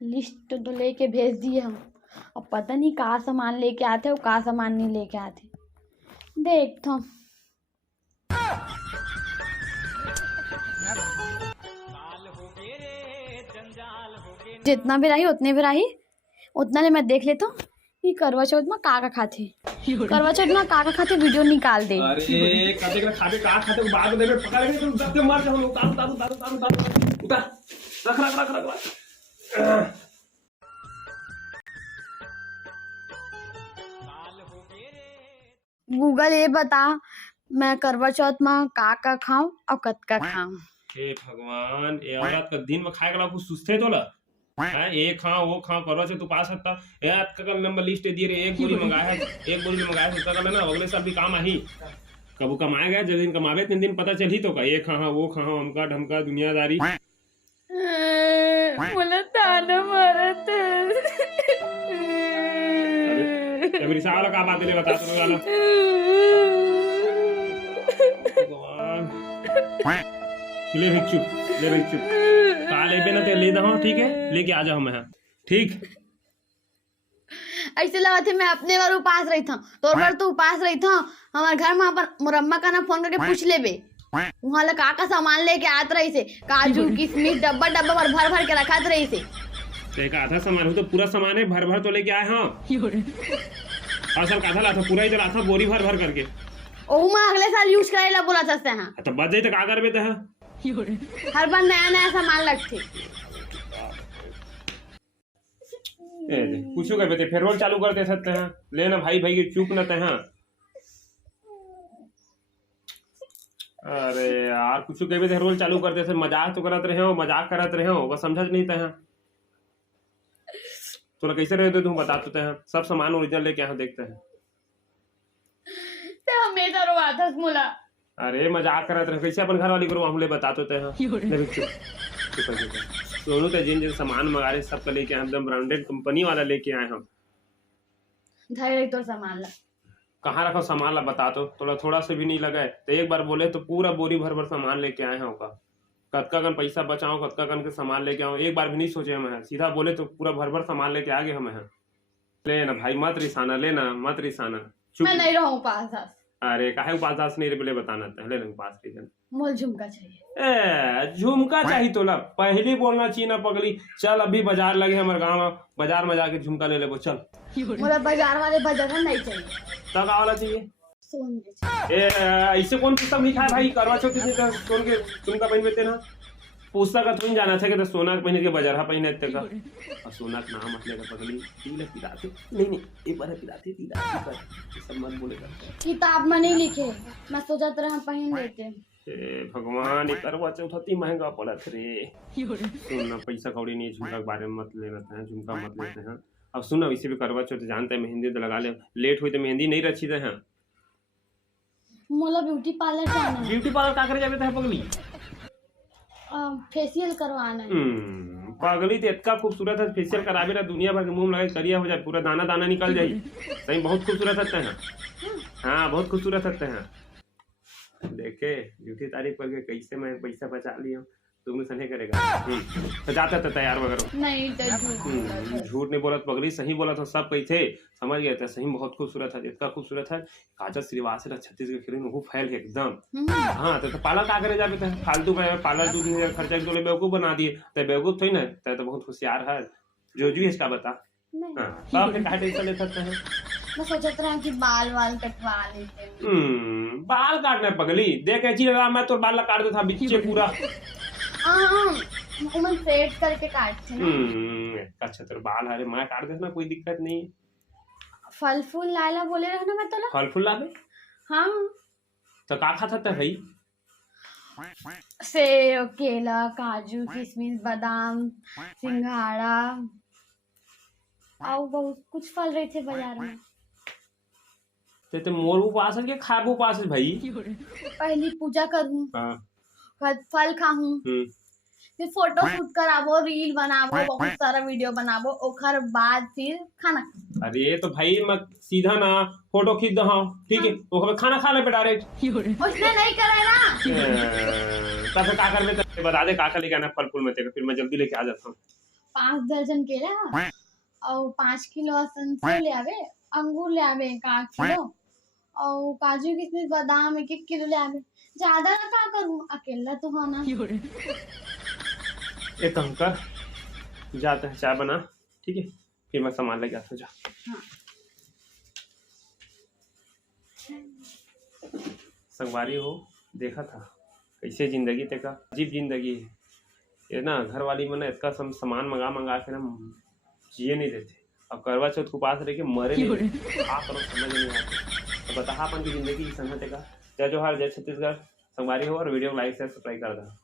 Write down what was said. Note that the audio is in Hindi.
लिस्ट तो लेके भेज दिए हम, अब पता नहीं कहाँ सामान लेके आते और कहाँ सामान नहीं लेके आते। देखता हूँ। जितना भी रही उतने भी रही, उतना ले मैं देख लेता हूँ कि करवा चौथ में का खाते, करवा चौथ में का खाते वीडियो निकाल दे। अरे खाते का खाते बाद में पकड़ के तुम सबके मार जाओ। उतार रख। गूगल ये बता मैं करवा चौथ में का खाऊं और कत का खाऊं। हे भगवान, ये औरत का दिन में खाए का कुछ सुस्ते तो ला है, ये खाओ वो खाओ करवा चौथ तू पा सकता है। आज का नंबर लिस्ट दे रहे, एक बोरी मंगाया है, एक बोरी मंगाया है, उसका ना अगले साल भी काम आई। कब कमाएगा, जिस दिन कमावे 3 दिन पता चल ही तो का ये खाओ वो खाओ, हमका ढमका दुनियादारी। बोला ताना मारत मेरी साला का बात ले बता तुम वाला भगवान। ले भिक्षु काले पे ना ते ले दो, ठीक है लेके आ जाओ मैं, ठीक। ऐसे लगा थे मैं अपने बार उपास रही था, तो बार तो उपास रही था हमारे घर में पर मुरम्मा का ना फोन करके पूछ ले बे वहाँ लगा का सामान लेके आत रही से, काजू किशमिश डब्बा भर के रखात रही से। एक आधा सामान हो तो पूरा सामान है भर तो लेके आए। हाँ और सब आधा लाता पूरा ही तो लाता बोरी भर करके। ओहू में अगले साल यूज करेला बोला सकते हैं। तो बच जाए तो का करबे तो है, हर बार नया सामान लगते। कुछ कर बेटे फिर रोल चालू कर दे सकते हैं, लेना भाई की चूक न ते हैं। अरे यार कुछ कहबे तो रोल चालू कर दे, मजाक तो करत रहे हो, मजाक करत रहे हो, बस समझ नहीं ते हैं। तोला कैसे रहे तुम बता तो हैं, सब सामान ओरिजिनल लेके यहाँ देखते हैं। हमेशा रोवाता मुला। अरे मजाक करत रहे, कैसे अपन घर वाली को हमले बता तो हैं। दोनों तो जिन सामान मंगा रहे सबका लेके एकदम ब्रांडेड कंपनी वाला लेके आए हम। तो सामान ला कहाँ रखो सामान ला बता तो, थोड़ा से भी नहीं लगा तो एक बार बोले तो पूरा बोरी भर सामान लेके आए हैं। कतका कन पैसा बचाओ, कतका कन के सामान लेके आओ, एक बार भी नहीं सोचे हम, सीधा बोले तो पूरा भर सामान लेके आ गए हम। लेना भाई मत रिसाना, लेना मत रिसाना। मैं नहीं रहूं पास। अरे काहे उपास नहीं बोले बताना था, ले पास के जन मोल झुमका चाहिए। झुमका चाहिए तोला पहले बोलना चाहिए ना पगली। चल अभी बाजार लगे हमारे गाँव में, बाजार में जाके झुमका ले ले चल। मोला बाजार वाले बाजार नहीं चाहिए, तब वाला चाहिए ऐसे कौन पुस्तक लिखा है भाई करवा चौथ सोन के झुमका पहन बेते ना। पुस्तक का तुम जाना था कि तो सोना पहने के बाजार पहने का और सोना का नाम मतलब का पगली तिलक पिलाते नहीं एक बार पिलाते सब मत बोले किताब में नहीं लिखे, मैं सोचा तरह हम पहन लेते। भगवान ये करवा चौथ अति महंगा पड़त रे। सोना पैसा कौड़ी नहीं, झुमका के बारे में मत लेना है, झुमका मत लेते हैं। अब सुनो इसे भी करवा चौथ जानते हैं, मेहंदी तो लगा ले, लेट हुई तो मेहंदी नहीं रची थे। मोला ब्यूटी पार्लर जाना है। ब्यूटी पार्लर का करे जाबे तो पगली फेशियल करवाना है। पगली तो इतना खूबसूरत है, फेशियल कराबे ना दुनिया भर के मुंह लगे करिया हो जाए, पूरा दाना दाना निकल जाए। सही बहुत खूबसूरत लगते हैं। हाँ बहुत खूबसूरत लगते हैं। देखे ब्यूटी तारीफ करके कैसे मैं पैसा बचा लिया, तुम सही करेगा। तो जाता था तैयार वगैरह नहीं झूठ नहीं बोला पगली, सही बोला था, सब कही थे समझ गए थे। सही बहुत खूबसूरत है, इतना खूबसूरत है। काजल श्रीवास्तव छत्तीसगढ़ फिल्म वो फैल के एकदम। हाँ तो पार्लर का करे जाते थे फालतू में, पार्लर 2 दिन खर्चा के बेवकूफ बना दिए। तो बेवकूफ थोड़ी ना, तो बहुत होशियार है जो इसका बता। हाँ टेंशन ले सकते हैं। मैं सोचत रहा कि बाल कटवा लेते। बाल काटना पगली देख ऐसी लगा मैं तो बाल काट देता बीचे पूरा। मैं सेट करके काटते ना। अच्छा तेरे बाल हरे मैं काट देना, कोई दिक्कत नहीं। फल फूल लाला बोले रहना मैं तो फल फूल लाबे। हाँ तो का खाता था भाई? सेब केला काजू किशमिश बादाम सिंघाड़ा और बहुत कुछ फल रहे थे बाजार में। ते मोर उपास है कि खाब उपास है भाई? पहली पूजा करूं, फल खाऊं, फिर फोटो शूट कराबो, रील बनाबो, बहुत सारा वीडियो बनाबो, ओखर बाद फिर खाना। अरे तो भाई मैं सीधा ना फोटो खींच दो, ठीक है ओखर खाना खा ले पे डायरेक्ट। उसने नहीं करे ना। तब का करबे बता दे का लेके आना फल फूल में तेरे, फिर मैं जल्दी लेके आ जाता हूँ। 5 दर्जन केला और 5 किलो संतरा ले आवे, अंगूर ले आवे 1 किलो और काजू किशमिश बादाम 1 किलो ले आवे। ज्यादा ना का करूं, अकेला तो हाँ ना। एक काम कर, जाते हैं चाय बना, ठीक है, फिर मैं सामान लेके आता हूँ। जा। हाँ। संगवारी हो, देखा था कैसे जिंदगी तेका अजीब जिंदगी है ये ना। घर वाली में ना इतना सामान मंगा के ना जिए नहीं देते, अब करवा चौथ को पास रह के मरे नहीं देते। क्या करो समझ नहीं आता। तो बता अपन की जिंदगी की संगत का। जय जोहार, जय छत्तीसगढ़। संगवारी हो और वीडियो को लाइक से सब्सक्राइब कर देना।